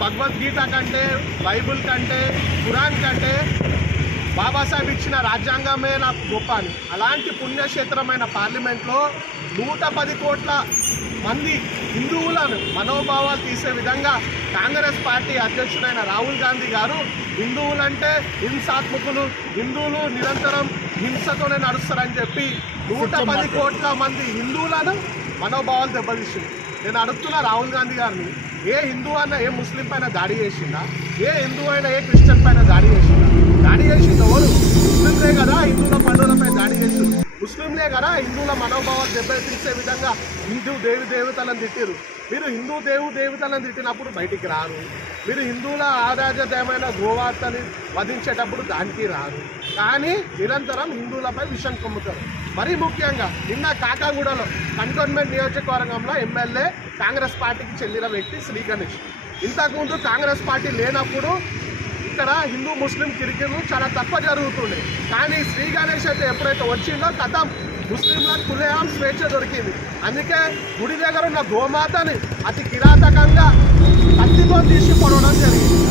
భగవద్గీత కంటే బైబుల్ కంటే ఖురాన్ కంటే బాబాసాహెబ్ ఇచ్చిన రాజ్యాంగమే నాకు గొప్ప అని అలాంటి పుణ్యక్షేత్రమైన పార్లమెంట్లో నూట పది కోట్ల మంది హిందువులను మనోభావాలు తీసే విధంగా కాంగ్రెస్ పార్టీ అధ్యక్షుడైన రాహుల్ గాంధీ గారు హిందువులంటే హింసాత్మకులు హిందువులు నిరంతరం హింసతోనే నడుస్తారని చెప్పి నూట పది కోట్ల మంది హిందువులను మనోభావాలు దెబ్బతీసింది. నేను అడుగుతున్నా రాహుల్ గాంధీ గారిని ఏ హిందూ అయినా ఏ ముస్లిం పైన దాడి చేసిందా? ఏ హిందూ అయినా ఏ క్రిస్టియన్ పైన దాడి చేసిందా? దాడి చేసింది ఎవరు? ముస్లింలే కదా హిందువుల పండుగలపై దాడి చేసింది. ముస్లింలే కదా హిందూ మనోభావాలు దెబ్బతీసే విధంగా హిందూ దేవి దేవతలను తిట్టిరు మీరు హిందూ దేవు దేవతలను తిట్టినప్పుడు బయటికి రారు. మీరు హిందువుల ఆరాధ్యమైన గోవార్తని వధించేటప్పుడు దానికి రారు. కానీ నిరంతరం హిందువులపై విషం కమ్ముతారు. మరీ ముఖ్యంగా నిన్న కాకాగూడలో కంటోన్మెంట్ నియోజకవర్గంలో ఎమ్మెల్యే కాంగ్రెస్ పార్టీకి చెందిన వ్యక్తి శ్రీ గణేష్. ఇంతకుముందు కాంగ్రెస్ పార్టీ లేనప్పుడు ఇక్కడ హిందూ ముస్లిం కిరికిలు చాలా తక్కువ జరుగుతుండే. కానీ శ్రీ గణేష్ అయితే ఎప్పుడైతే వచ్చిందో కథం ముస్లింలకు కులేహాం స్వేచ్ఛ దొరికింది. అందుకే గుడి దగ్గర ఉన్న గోమాతని అతి కిరాతకంగా కత్తితో తీసి పొడవడం జరిగింది.